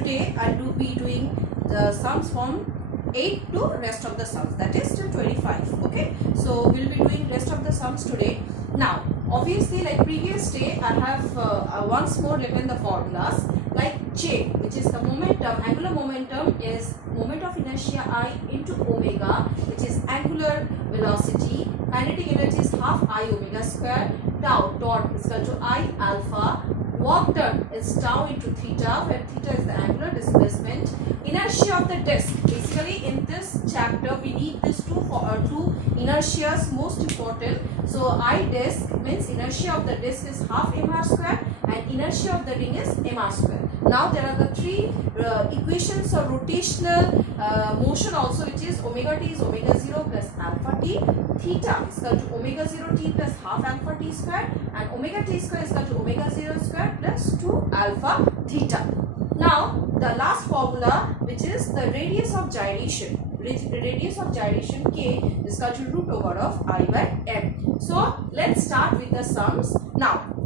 today I will be doing the sums from 8 to rest of the sums, that is till 25. Okay, so we will be doing rest of the sums today. Now obviously, like previous day, I have once more written the formulas. Like J, which is the momentum, angular momentum is moment of inertia I into omega, which is angular velocity. Kinetic energy is half I omega square. Tau dot is equal to I alpha. Work done is tau into theta, where theta is the angular displacement. Inertia of the disk. Basically, in this chapter, we need these two inertias most important. So I disk means inertia of the disk is half mr square and inertia of the ring is mr square. Now there are the three equations of rotational motion also, which is omega t is omega 0 plus alpha t. Theta is equal to omega 0 t plus half alpha t square, and omega t square is equal to omega 0 square plus 2 alpha theta. Now the last formula, which is the radius of gyration. Radius of gyration k is equal to root over of I by m. So let's start with the sums. Now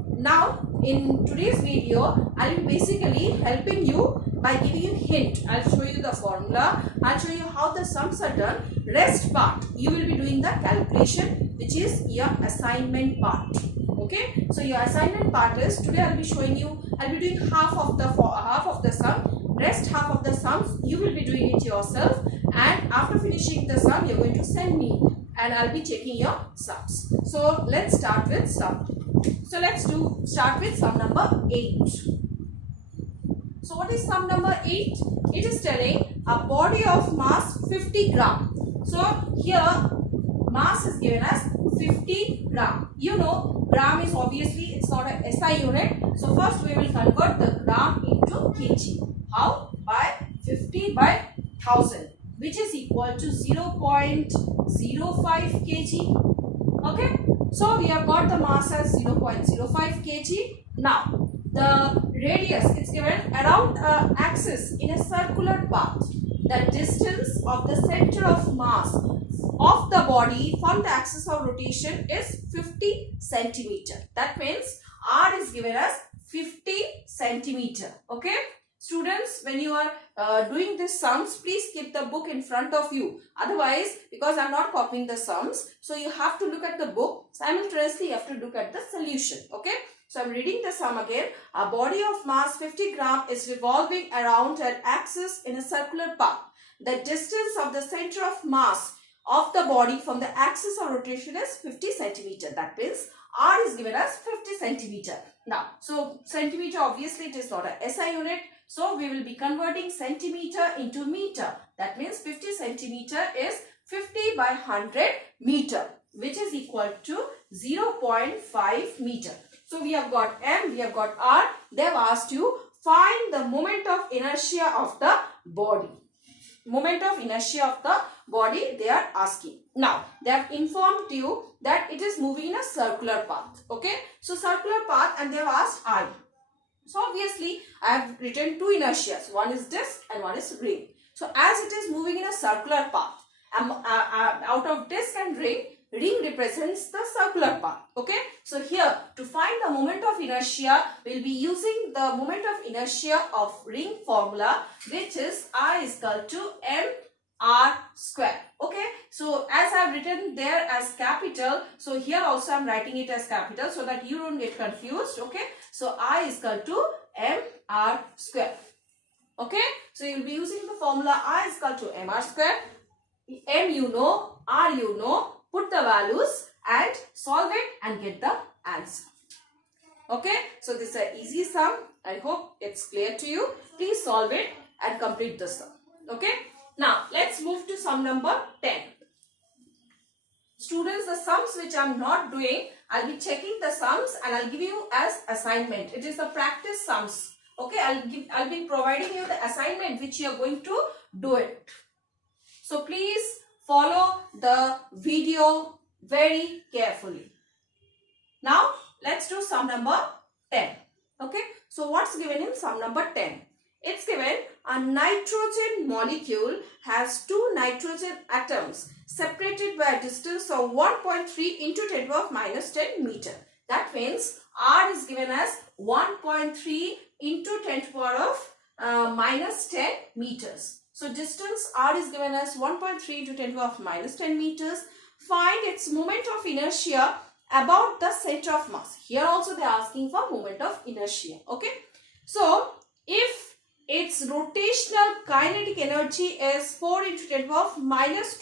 in today's video, I will be basically helping you by giving you hint. I'll show you the formula. I'll show you how the sums are done. Rest part, you will be doing the calculation, which is your assignment part. Okay, so your assignment part is, today I'll be showing you, I'll be doing half of the sum. Rest half of the sums you will be doing it yourself, and after finishing the sum you're going to send me and I'll be checking your sums. So let's start with sum. So let's start with sum number 8. So what is sum number 8? It is telling a body of mass 50 gram. So here mass is given as 50 gram. You know, gram is obviously, it's not a SI unit. So first we will convert the gram into kg. How? By 50 by 1000, which is equal to 0.05 kg. Okay. So we have got the mass as 0.05 kg. Now the radius, it's given around axis in a circular path. The distance of the center of mass of the body from the axis of rotation is 50 centimeter. That means R is given as 50 centimeter. Okay. Students, when you are doing these sums, please keep the book in front of you. Otherwise, because I am not copying the sums, so you have to look at the book. Simultaneously, you have to look at the solution. Okay. So, I am reading the sum again. A body of mass 50 gram is revolving around an axis in a circular path. The distance of the center of mass of the body from the axis of rotation is 50 centimeter. That means R is given as 50 centimeter. Now, so centimeter, obviously it is not a SI unit. So we will be converting centimeter into meter. That means 50 centimeter is 50 by 100 meter, which is equal to 0.5 meter. So we have got M, we have got R. They have asked you find the moment of inertia of the body. Moment of inertia of the body they are asking. Now they have informed you that it is moving in a circular path. Okay. So circular path, and they have asked I. So obviously I have written two inertias. One is disk and one is ring. So as it is moving in a circular path, out of disk and ring represents the circular path. Okay. So here to find the moment of inertia, we will be using the moment of inertia of ring formula, which is I is equal to mr square. Okay. So as I have written there as capital, so here also I am writing it as capital so that you don't get confused. Okay. So I is equal to mr square. Okay. So you will be using the formula I is equal to mr square. M you know, R you know. Put the values and solve it and get the answer. Okay. So this is an easy sum. I hope it's clear to you. Please solve it and complete the sum. Okay. Now let's move to sum number 10. Students, the sums which I am not doing, I'll be checking the sums and I'll give you as assignment. It is the practice sums. Okay. I'll be providing you the assignment which you are going to do it. So please follow the video very carefully. Now let's do sum number 10. Okay. So what's given in sum number 10? It's given a nitrogen molecule has two nitrogen atoms separated by a distance of 1.3 into 10 to the power of minus 10 meter. That means R is given as 1.3 into 10 to the power of minus 10 meters. So distance r is given as 1.3 into 10 to the power of minus 10 meters. Find its moment of inertia about the center of mass. Here also they are asking for moment of inertia. Okay. So if its rotational kinetic energy is 4 into 10 to the power of minus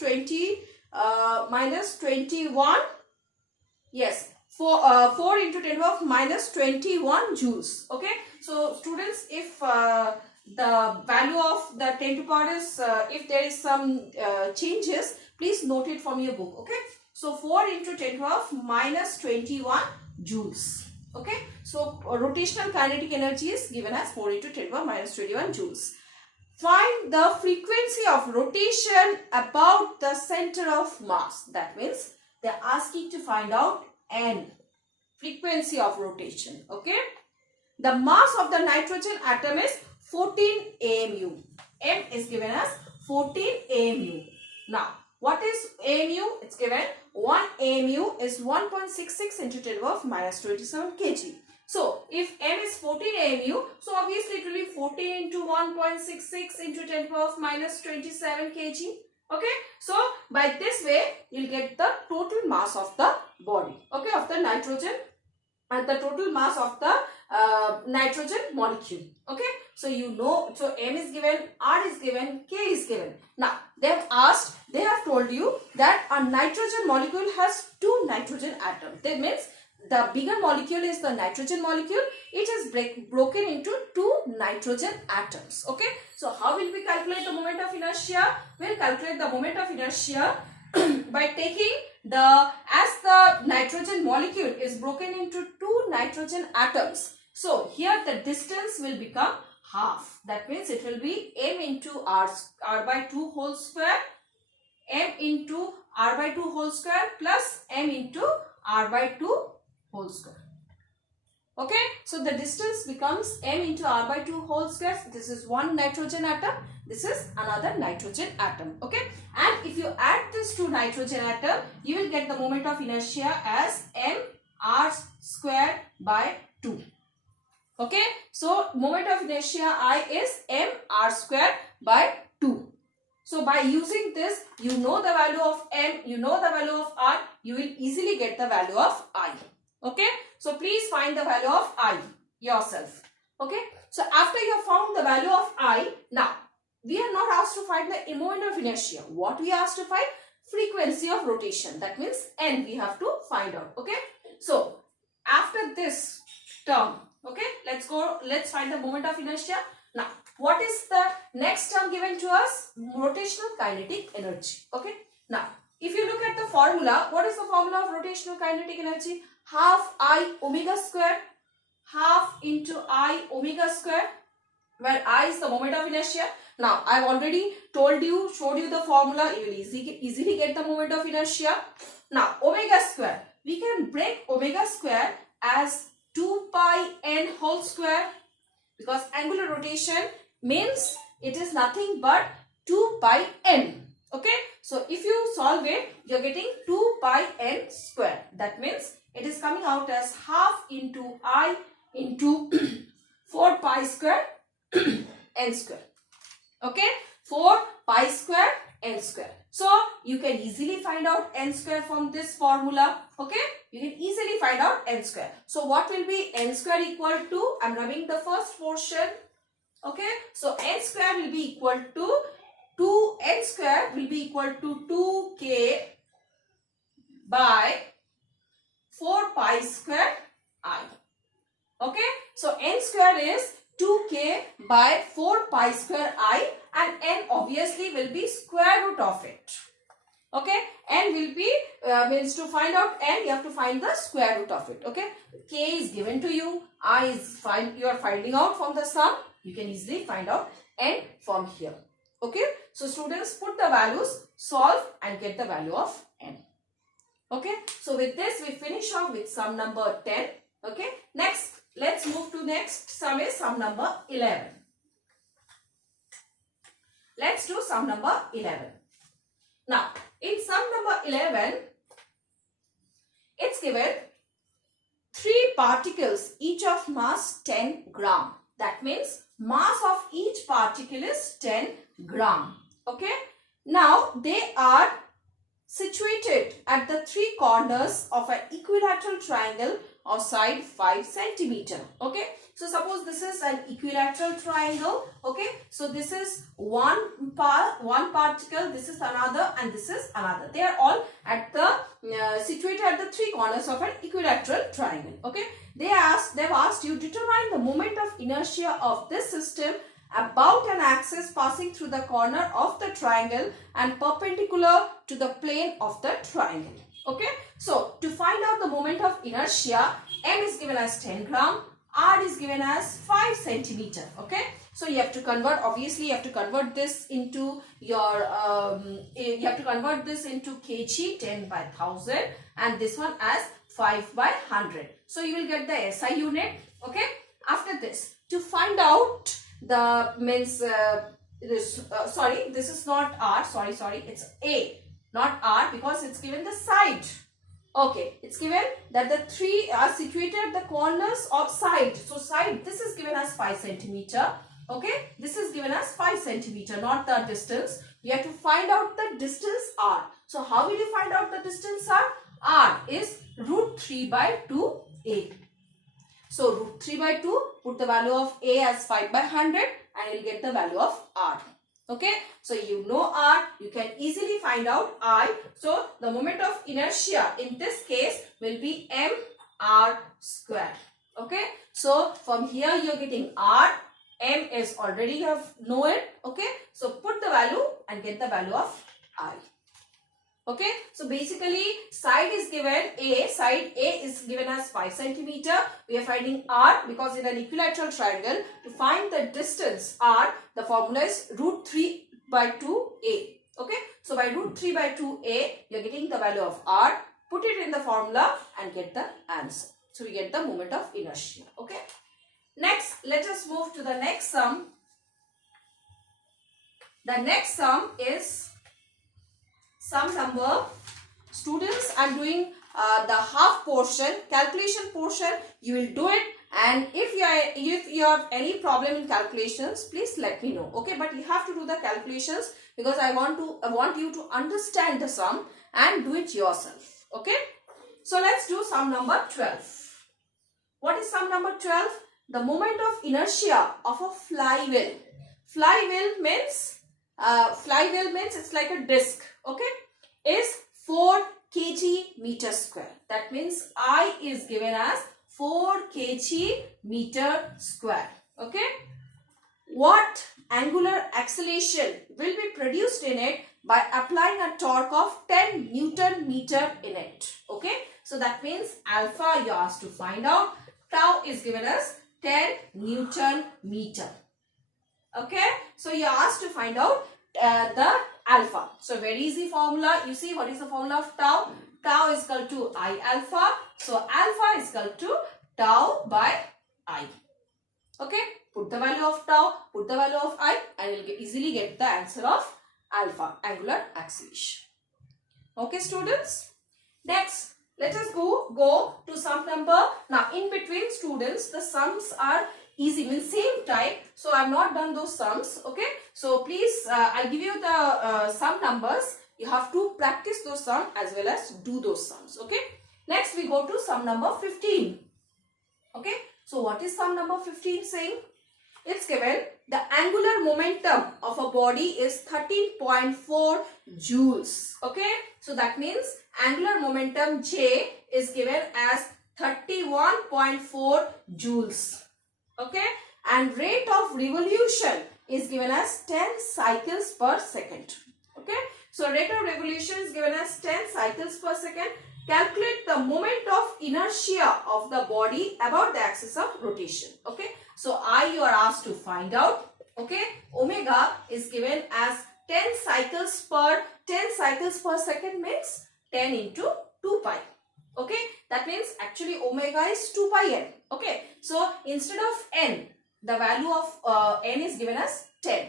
21. Yes. 4 into 10 to the power of minus 21 joules. Okay. So students, if the value of the 10 to the power is, if there is some changes, please note it from your book. Okay. So 4 into 10 to the power of minus 21 joules. Okay. So rotational kinetic energy is given as 4 into 10 to the power minus 21 joules. Find the frequency of rotation about the center of mass. That means they are asking to find out n, frequency of rotation. Okay. The mass of the nitrogen atom is 14 AMU. M is given as 14 AMU. Now, what is AMU? It's given 1 AMU is 1.66 into 10 to the power of minus 27 kg. So, if M is 14 AMU, so obviously it will be 14 into 1.66 into 10 to the power of minus 27 kg. Okay. So, by this way, you'll get the total mass of the body. Okay, of the nitrogen, and the total mass of the nitrogen molecule. Okay. So, you know, so M is given, R is given, K is given. Now, they have told you that a nitrogen molecule has 2 nitrogen atoms. That means the bigger molecule is the nitrogen molecule. It is broken into 2 nitrogen atoms. Okay. So, how will we calculate the moment of inertia? We will calculate the moment of inertia by taking as the nitrogen molecule is broken into 2 nitrogen atoms. So, here the distance will become half. That means it will be m into r by 2 whole square, m into r by 2 whole square plus m into r by 2 whole square. Okay. So, the distance becomes m into r by 2 whole square. This is one nitrogen atom. This is another nitrogen atom. Okay. And if you add this to nitrogen atom, you will get the moment of inertia as m r square by 2. Okay. So, moment of inertia I is m r square by 2. So, by using this, you know the value of m, you know the value of r, you will easily get the value of I. Okay. So, please find the value of I yourself. Okay. So, after you have found the value of I, now, we are not asked to find the moment of inertia. What we are asked to find? Frequency of rotation. That means n we have to find out. Okay. So, after this term, okay, let's find the moment of inertia. Now, what is the next term given to us? Rotational kinetic energy. Okay. Now, if you look at the formula, what is the formula of rotational kinetic energy? Half I omega square, half into I omega square, where I is the moment of inertia. Now, I have already showed you the formula. You will easily get the moment of inertia. Now, omega square, we can break omega square as 2 pi n whole square, because angular rotation means it is nothing but 2 pi n. Okay. So, if you solve it, you are getting 2 pi n square. That means it is coming out as half into I into 4 pi square n square. Okay. 4 pi square n square. So, you can easily find out n square from this formula. Okay. You can easily find out n square. So, what will be n square equal to? I am rubbing the first portion. Okay. So, n square will be equal to 2k by 4 pi square I. Okay. So, n square is 2k by 4 pi square I, and n obviously will be square root of it. Okay. N will be, means to find out n, you have to find the square root of it. Okay. K is given to you. I is you are finding out from the sum. You can easily find out n from here. Okay. So, students, put the values, solve and get the value of n. Okay. So, with this we finish off with sum number 10. Okay. Next, let's move to next sum is sum number 11. Let's do sum number 11. Now, in sum number 11, it's given 3 particles, each of mass 10 gram. That means mass of each particle is 10 gram. Okay. Now they are situated at the three corners of an equilateral triangle of side 5 centimeter. Okay. So suppose this is an equilateral triangle. Okay. So this is one particle, this is another, and this is another. They are all at the situated at the three corners of an equilateral triangle. Okay. They've asked you determine the moment of inertia of this system about an axis passing through the corner of the triangle and perpendicular to the plane of the triangle. Okay. So to find out the moment of inertia, M is given as 10 gram, R is given as 5 centimeter. Okay. So you have to convert, obviously you have to convert this into your, you have to convert this into kg, 10 by 1000, and this one as 5 by 100. So you will get the SI unit. Okay. After this, to find out the means, this is not R, sorry, it's A, not R, because it's given the side. Okay, it's given that the three are situated at the corners of side. So side, this is given as 5 centimeter. Okay, this is given as 5 centimeter, not the distance. You have to find out the distance R. So how will you find out the distance R? R is root 3 by 2A. So root 3 by 2, put the value of A as 5 by 100 and you'll get the value of R. Okay, so you know R, you can easily find out I. So the moment of inertia in this case will be mR square. Okay, so from here you are getting R, M is already you have know it. Okay, so put the value and get the value of I. Okay, so basically side is given A, side A is given as 5 centimeter. We are finding R because in an equilateral triangle, to find the distance R, the formula is root 3 by 2A. Okay, so by root 3 by 2A, you are getting the value of R. Put it in the formula and get the answer. So we get the moment of inertia. Okay, next let us move to the next sum. The next sum is sum number. Students, I am doing the half portion, calculation portion. You will do it, and if you have any problem in calculations, please let me know. Okay, but you have to do the calculations because I want you to understand the sum and do it yourself. Okay, so let's do sum number 12. What is sum number 12? The moment of inertia of a flywheel. Flywheel means it's like a disc. Okay, is 4 kg meter square. That means I is given as 4 kg meter square. Okay, what angular acceleration will be produced in it by applying a torque of 10 Newton meter in it? Okay, so that means alpha you are asked to find out. Tau is given as 10 Newton meter. Okay, so you are asked to find out the alpha. So very easy formula. You see what is the formula of tau? Tau is equal to I alpha. So alpha is equal to tau by I. Okay, put the value of tau, put the value of I, and you will easily get the answer of alpha, angular acceleration. Okay students, next let us go to sum number. Now in between students, the sums are easy, means same type, so I have not done those sums. Okay, so please I'll give you the sum numbers. You have to practice those sums as well as do those sums. Okay, next we go to sum number 15. Okay, so what is sum number 15 saying? It's given the angular momentum of a body is 13.4 joules. Okay, so that means angular momentum J is given as 31.4 joules. Okay, and rate of revolution is given as 10 cycles per second. Okay, so rate of revolution is given as 10 cycles per second. Calculate the moment of inertia of the body about the axis of rotation. Okay, so you are asked to find out. Okay, omega is given as 10 cycles per second means 10 into 2 pi. Okay, that means actually omega is 2 pi n. Okay, so instead of n, the value of n is given as 10.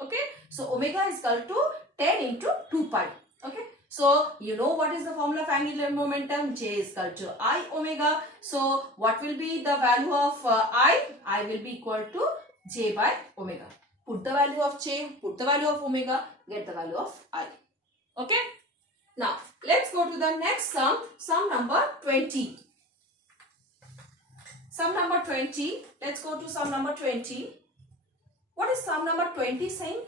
Okay, so omega is equal to 10 into 2 pi. Okay, so you know what is the formula of angular momentum? J is equal to I omega. So what will be the value of I? I will be equal to J by omega. put the value of j, put the value of omega, get the value of I. Okay. Now, let's go to the next sum, sum number 20. Sum number 20. Let's go to sum number 20. What is sum number 20 saying?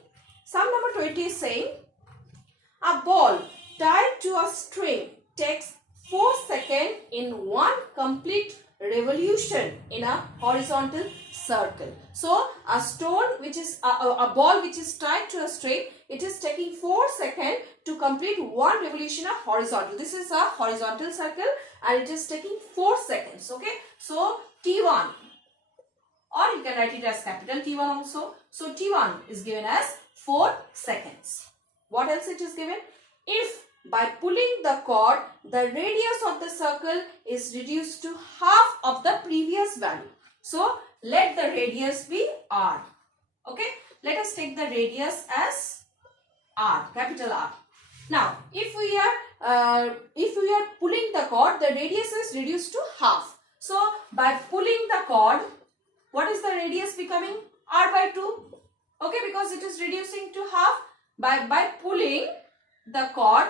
Sum number 20 is saying a ball tied to a string takes 4 seconds in one complete revolution in a horizontal circle. So, a stone which is a ball which is tied to a string, it is taking 4 seconds to complete one revolution of horizontal. This is a horizontal circle and it is taking 4 seconds. Okay. So, T1, or you can write it as capital T1 also. So, T1 is given as 4 seconds. What else it is given? If by pulling the cord, the radius of the circle is reduced to half of the previous value. So, let the radius be R. Okay. Let us take the radius as R, capital R. Now, if we are pulling the cord, the radius is reduced to half. So, by pulling the cord, what is the radius becoming? R by 2. Okay, because it is reducing to half. By pulling the cord,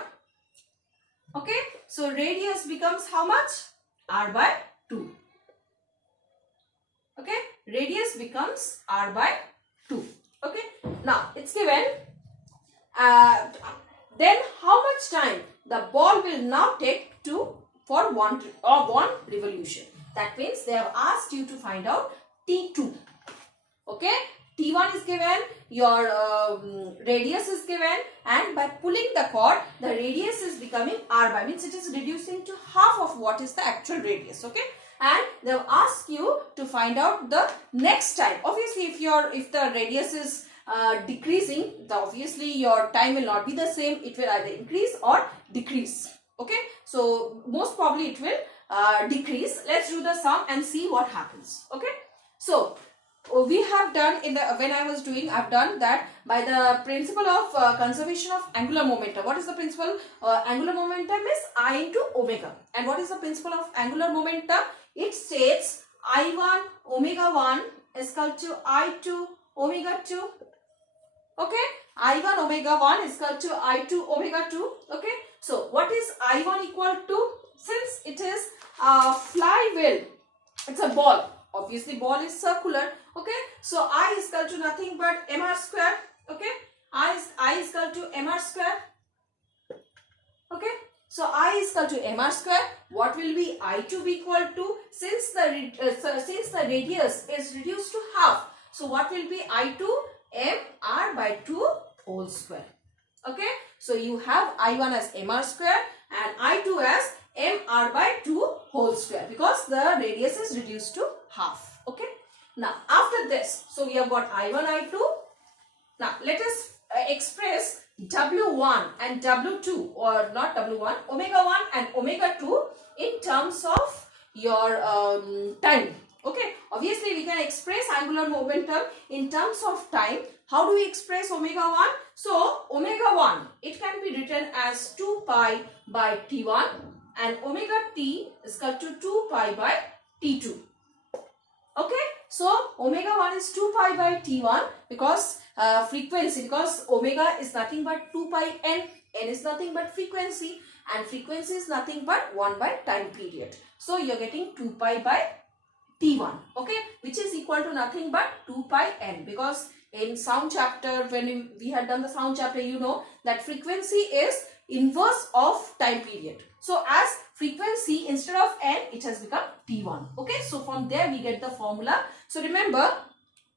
okay, so radius becomes how much? R by 2. Okay, radius becomes R by 2. Okay, now it's given. Then how much time the ball will now take for one revolution? That means they have asked you to find out T2. Okay, T1 is given, your radius is given, and by pulling the cord, the radius is becoming R by, means it is reducing to half of what is the actual radius. Okay, and they have asked you to find out the next time. Obviously, if the radius is decreasing, obviously your time will not be the same. It will either increase or decrease. Okay, so most probably it will decrease. Let's do the sum and see what happens. Okay, so we have done when I was doing, I've done that by the principle of conservation of angular momentum. What is the principle? Angular momentum is I into omega. And what is the principle of angular momentum? It states I1 omega 1 is equal to I2 omega 2. Okay, I1 omega 1 is equal to I2 omega 2. Okay, so what is I1 equal to? Since it is a flywheel, it's a ball. Obviously, ball is circular. Okay, so I is equal to nothing but mr square. Okay, I is equal to mr square. Okay, so I is equal to mr square. What will be I2 be equal to? Since the radius is reduced to half, so what will be I2? mr by 2 whole square. Okay, so you have I1 as mr square and I2 as mr by 2 whole square, because the radius is reduced to half. Okay, now after this, so we have got I1, I2. Now let us express W1 and W2, or not W1, omega 1 and omega 2 in terms of your time. Okay, obviously we can express angular momentum in terms of time. How do we express omega 1? So omega 1, it can be written as 2 pi by T1 and omega T is equal to 2 pi by T2. Okay, so omega 1 is 2 pi by T1 because frequency, because omega is nothing but 2 pi n is nothing but frequency, and frequency is nothing but 1 by time period. So you are getting 2 pi by T1, okay, which is equal to nothing but 2 pi n, because in sound chapter, when we had done the sound chapter, you know that frequency is inverse of time period. So as frequency, instead of n, it has become T1. Okay, so from there we get the formula. So remember,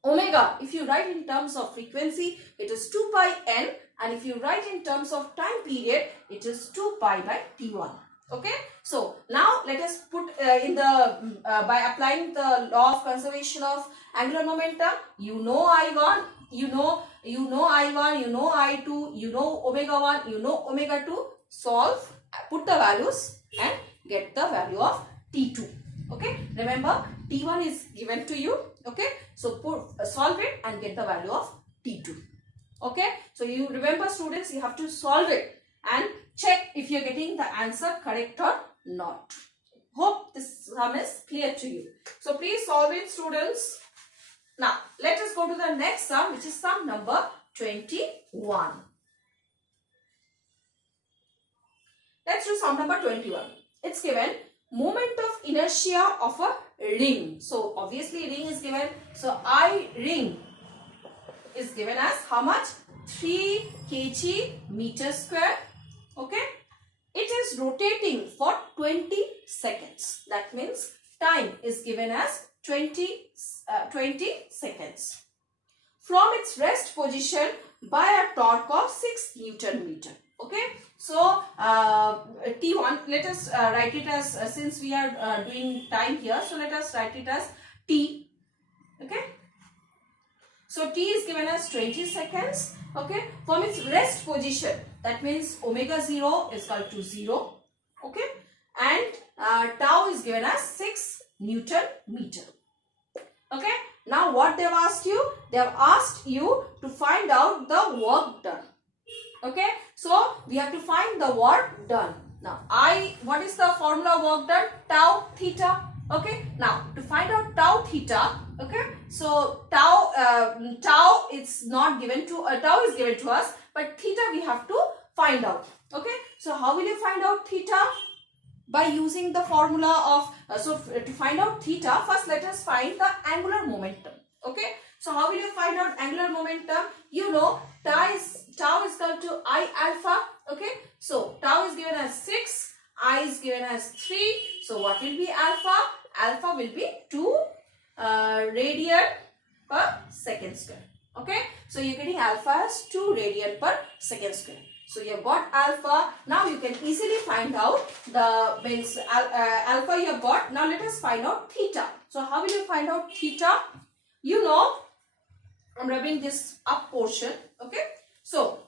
omega, if you write in terms of frequency, it is 2 pi n, and if you write in terms of time period, it is 2 pi by T1. Okay, so now let us put by applying the law of conservation of angular momentum, you know I1, you know I1, you know I2, you know omega 1, you know omega 2. Solve, put the values and get the value of T2. Okay, remember T1 is given to you. Okay, so solve it and get the value of T2. Okay, so you remember, students, you have to solve it and check if you are getting the answer correct or not. Hope this sum is clear to you. So please solve it, students. Now, let us go to the next sum, which is sum number 21. Let's do sum number 21. It's given moment of inertia of a ring. So, obviously ring is given. So, I ring is given as how much? 3 kg meter square. Okay. It is rotating for 20 seconds. That means time is given as 20 seconds. From its rest position by a torque of 6 Newton meter. Okay. So, T1, let us write it as, since we are doing time here, so let us write it as T. Okay. So, T is given as 20 seconds. Okay. From its rest position, that means omega 0 is equal to 0. Okay. And tau is given as 6 Newton meter. Okay. Now, what they have asked you? They have asked you to find out the work done. Okay. So, we have to find the work done. Now, what is the formula work done? Tau theta. Okay. Now, to find out tau theta, okay. So, tau it's not given to, tau is given to us, but theta we have to find out. Okay. So, how will you find out theta? By using the formula of, to find out theta, first let us find the angular momentum. Okay. So, how will you find out angular momentum? You know, tau is equal to I alpha. Okay. So, tau is given as 6, I is given as 3. So, what will be alpha? Alpha will be 2 radian per second square. Okay. So, you are getting alpha as 2 radian per second square. So, you have got alpha. Now, you can easily find out the means alpha you have got. Now, let us find out theta. So, how will you find out theta? You know, I am rubbing this up portion. Okay. So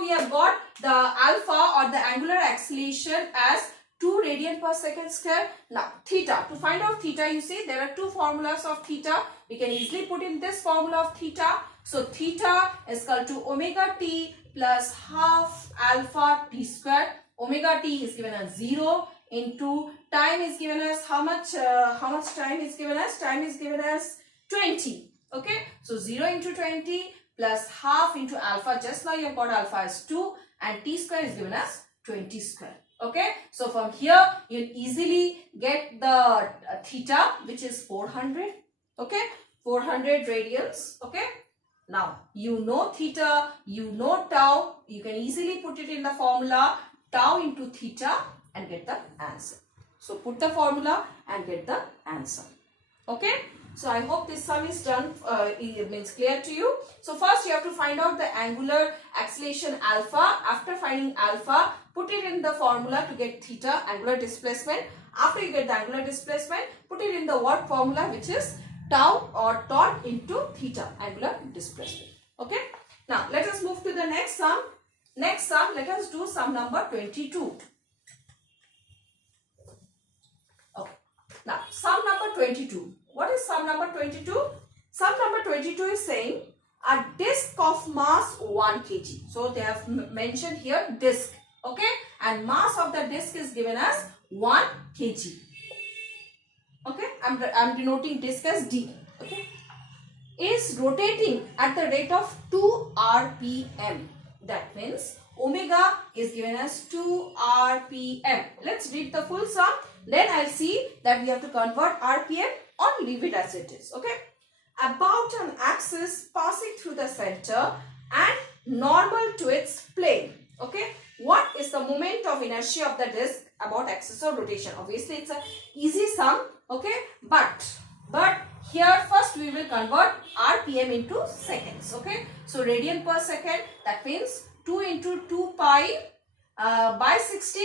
we have got the alpha or the angular acceleration as 2 radian per second square. Now, theta. To find out theta, you see there are two formulas of theta. We can easily put in this formula of theta. So, theta is equal to omega t plus half alpha t square. Omega t is given as 0 into time is given as how much time is given as? Time is given as 20. Okay. So, 0 into 20 plus half into alpha. Just now you have got alpha as 2 and t square is given as 20 square. Okay. So, from here you easily get the theta, which is 400. Okay. 400 radians. Okay. Now, you know theta, you know tau. You can easily put it in the formula tau into theta and get the answer. So, put the formula and get the answer. Okay. So, I hope this sum is done, it means clear to you. So, first you have to find out the angular acceleration alpha. After finding alpha, put it in the formula to get theta, angular displacement. After you get the angular displacement, put it in the work formula, which is tau or torque into theta, angular displacement. Okay. Now, let us move to the next sum. Next sum, let us do sum number 22. Okay. Now, sum number 22. What is sum number 22? Sum number 22 is saying a disc of mass 1 kg. So, they have mentioned here disc. Okay. And mass of the disc is given as 1 kg. Okay. I'm denoting disc as D. Okay. Is rotating at the rate of 2 rpm. That means omega is given as 2 rpm. Let's read the full sum. Then I'll see that we have to convert rpm or leave it as it is. Okay. About an axis passing through the center and normal to its plane. Okay. What is the moment of inertia of the disc about axis of rotation? Obviously, it's a easy sum. Okay. But here first we will convert rpm into seconds. Okay. So, radian per second, that means 2 into 2 pi by 60.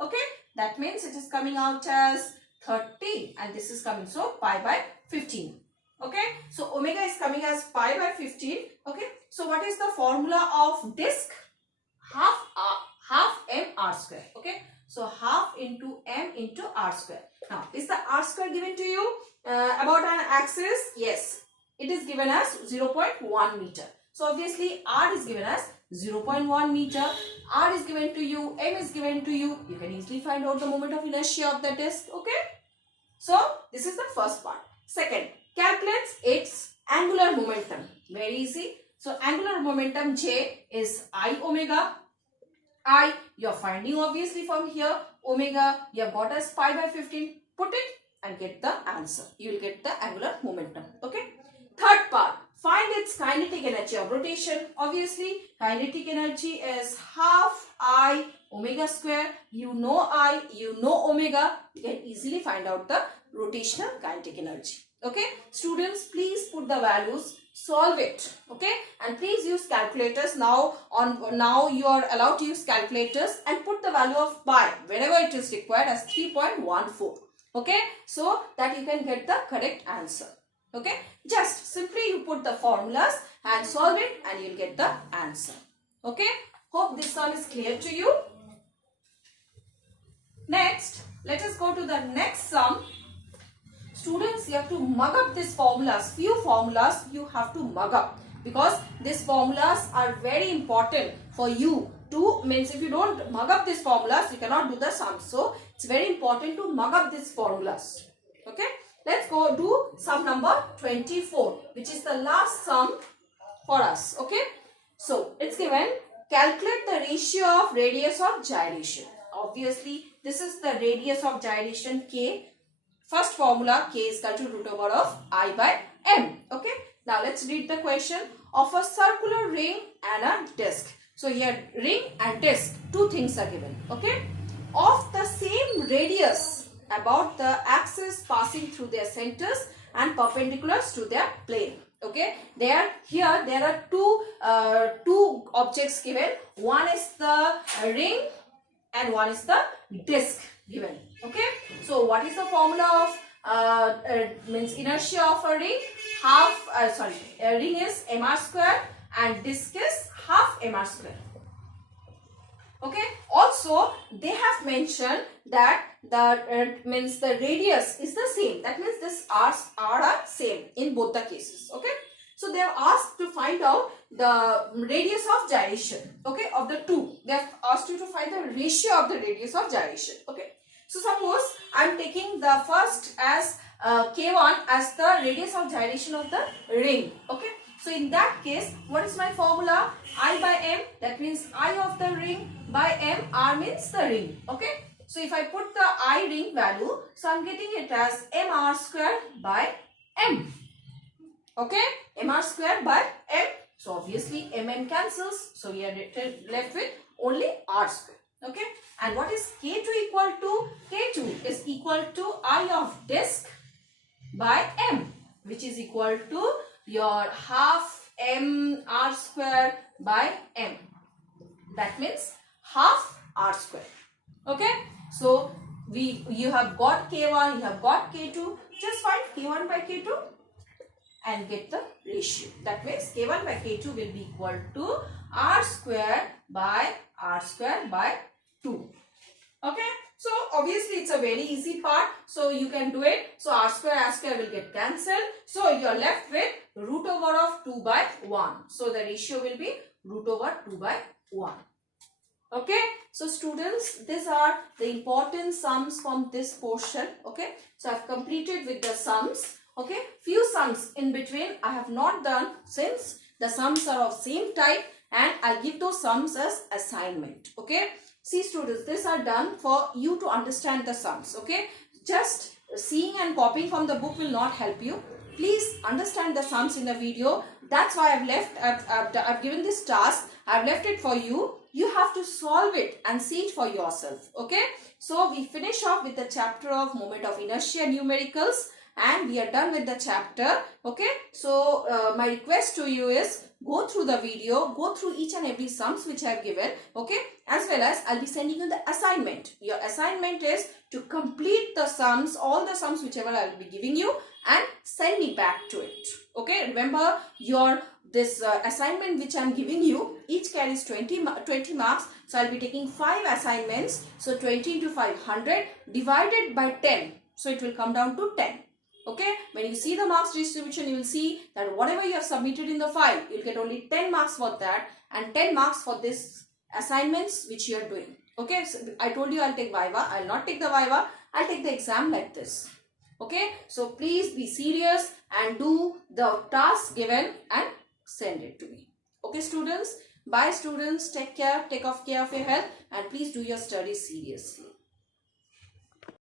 Okay. That means it is coming out as 30 and this is coming, so pi by 15. Okay. So, omega is coming as pi by 15. Okay. So, what is the formula of disc? Half m r square. Okay. So, half into m into r square. Now, is the r square given to you about an axis? Yes. It is given as 0.1 meter. So, obviously, r is given as 0.1 meter. R is given to you. M is given to you. You can easily find out the moment of inertia of the disc. Okay. So, this is the first part. Second, calculates its angular momentum. Very easy. So angular momentum J is I omega. I, you're finding obviously from here. Omega, you have got as pi by 15. Put it and get the answer. You will get the angular momentum. Okay. Third part. Find its kinetic energy of rotation. Obviously, kinetic energy is half I omega square. You know I, you know omega. You can easily find out the rotational kinetic energy. Okay. Students, please put the values. Solve it. Okay. And please use calculators. Now you are allowed to use calculators and put the value of pi whenever it is required as 3.14. Okay. So that you can get the correct answer. Okay. Just simply you put the formulas and solve it and you'll get the answer. Okay. Hope this one is clear to you. Next, let us go to the next sum. Students, you have to mug up these formulas. Few formulas you have to mug up because these formulas are very important for you to, means if you don't mug up these formulas, you cannot do the sum. So, it's very important to mug up these formulas. Okay. Let's go do sum number 24, which is the last sum for us. Okay. So, it's given, calculate the ratio of radius of gyration. Obviously, this is the radius of gyration K. First formula, K is equal to root over of I by M. Okay. Now, let's read the question of a circular ring and a disc. So, here ring and disc, two things are given. Okay. Of the same radius about the axis passing through their centers and perpendiculars to their plane. Okay. There are two objects given. One is the ring and one is the disc given. Okay. So, what is the formula of means inertia of a ring? A ring is mr square and disc is half mr square. Okay. Also, they have mentioned that the means the radius is the same. That means this r are same in both the cases. Okay. So, they have asked to find out the radius of gyration. Okay, of the two. They have asked you to find the ratio of the radius of gyration. Okay. So, suppose I am taking the first as K1 as the radius of gyration of the ring. Okay. So, in that case, what is my formula? I by M, that means I of the ring by M, R means the ring. Okay. So, if I put the I ring value, so I am getting it as mr square by M. Okay. Mr square by M. So, obviously, mm cancels. So, we are left with only r square. Okay. And what is K2 equal to? K2 is equal to I of disc by M, which is equal to your half mr square by M. That means half r square. Okay. So, you have got K1, you have got K2. Just find K1 by K2 and get the ratio. That means K1 by K2 will be equal to r square by 2. Okay. So, obviously, it's a very easy part. So, you can do it. So, r square will get cancelled. So, you are left with root over of 2 by 1. So, the ratio will be root over 2 by 1. Okay. So, students, these are the important sums from this portion. Okay. So, I have completed with the sums. Okay. Few sums in between I have not done since the sums are of same type and I'll give those sums as assignment. Okay. See students, these are done for you to understand the sums. Okay. Just seeing and copying from the book will not help you. Please understand the sums in the video. That's why I've given this task. I've left it for you. You have to solve it and see it for yourself. Okay. So we finish off with the chapter of moment of inertia numericals. And we are done with the chapter. Okay. So my request to you is go through the video, go through each and every sums which I have given. Okay. As well as I'll be sending you the assignment. Your assignment is to complete the sums, all the sums whichever I'll be giving you and send me back to it. Okay. Remember this assignment which I'm giving you, each carries 20 marks. So I'll be taking 5 assignments. So 20 into 500 divided by 10. So it will come down to 10. Okay, when you see the marks distribution, you will see that whatever you have submitted in the file, you will get only 10 marks for that and 10 marks for this assignments which you are doing. Okay, so I told you I'll take Viva. I'll not take the Viva. I'll take the exam like this. Okay, so please be serious and do the task given and send it to me. Okay students, bye students, take care, take off care of your health, and please do your studies seriously.